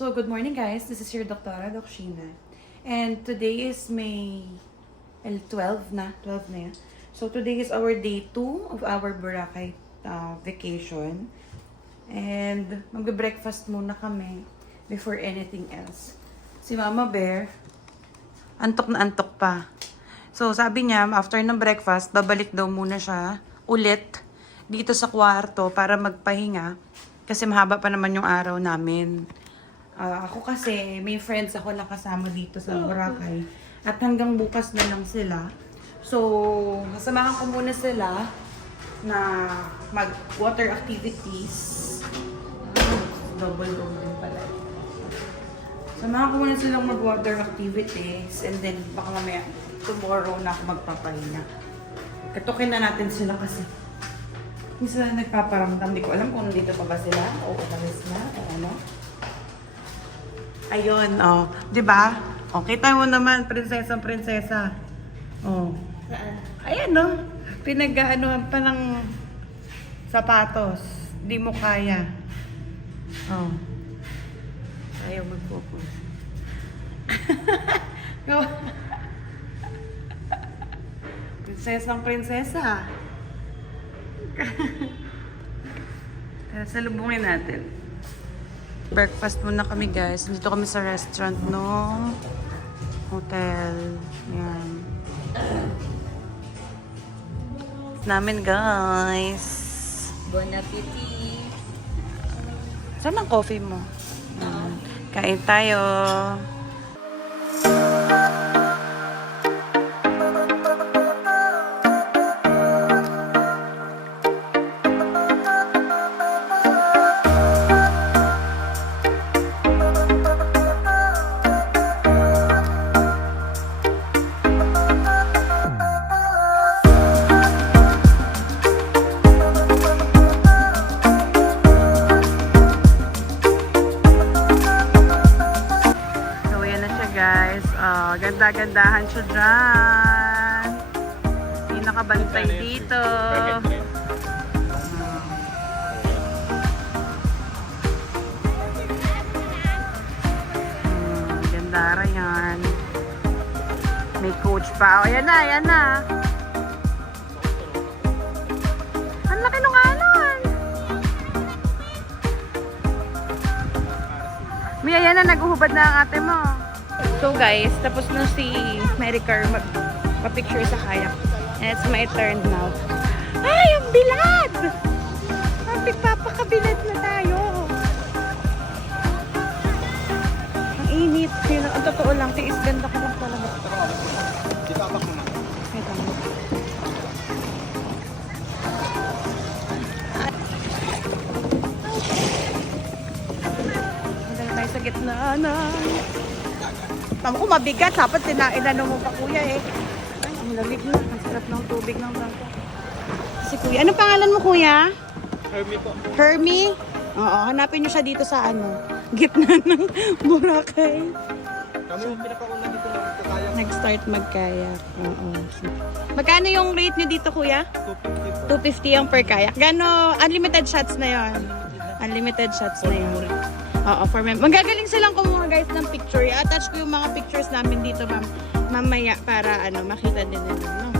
So, good morning guys. This is your Dr. Doc Sheena. And today is May 12 na. 12 na yan. So, today is our day 2 of our Boracay vacation. And magbe-breakfast muna kami before anything else. Si Mama Bear, antok na antok pa. So, sabi niya, after ng breakfast, babalik daw muna siya ulit dito sa kwarto para magpahinga. Kasi mahaba pa naman yung araw namin. Ako kasi, may friends ako nakasama dito sa Boracay. At hanggang bukas na lang sila. So, kasamahan ko muna sila na mag-water activities. Double pala. Samahan ko muna silang mag-water activities. And then, baka mamaya, tomorrow na ako magpapahinga. Katukin na natin sila kasi. Minsan na nagpaparamdam. Hindi ko alam kung nandito pa ba sila o umalis na o ano. Ayun, oh. Diba? Oh, kita mo naman, prinsesa. Oh. Ayan, no? Pinag-aanohan pa ng sapatos. Di mo kaya. Oh. Ayaw mag-focus. Prinsesa. Salubungin natin. Breakfast muna kami guys. Dito kami sa restaurant no hotel. Yan. Namin guys. Bon appetit. Saan ang coffee mo? Yan. Kain tayo. Ganda-gandahan siya dyan. Hindi nakabantay dito. Gandara yan. May coach pa. O, yan na. Ang laki nung alon. Mia, yan na. Naguhubad na ang ate mo. So guys, tapos na si Mary Car magpa-picture sa kayak. And it's my turn now. Ay, ang bilad! Papakabilad na tayo. Ang init. Ang totoo lang, tiis ganda ko lang talaga. Itapak mo na. Ito. Madala tayo sa gitna na. Tama ko mabigat, dapat inano mo pa kuya eh. Ay, ang lamig na. Ang sarap ng tubig ng bangko. Si kuya. Anong pangalan mo kuya? Hermie po. Hermie? Oo, hanapin nyo siya dito sa gitna ng Boracay. Kami yung pinakauna dito na magkakayak. Nag-start magkayak. Oo. Magkano yung rate nyo dito kuya? 250 po. 250 ang per kayak. Gano? Unlimited shots na yon. Unlimited shots na yun. Oo, for me. Magagaling silang kumuha guys ng picture. I-attach ko yung mga pictures namin dito mamaya para makita din nila. No?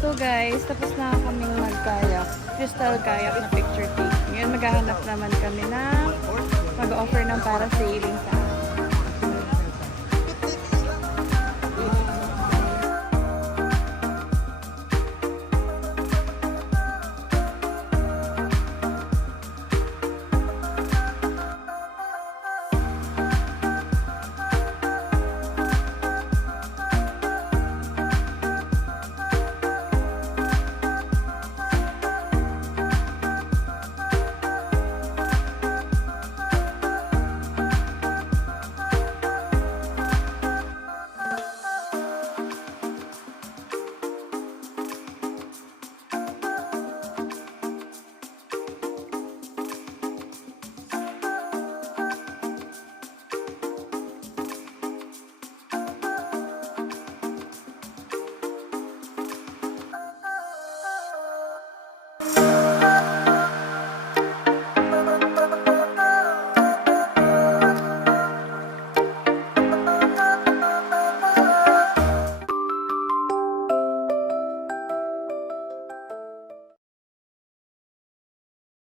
So guys, tapos na kaming mag-kayak. Crystal kayak na picture taking. Ngayon maghahanap naman kami na mag-offer ng parasailing sa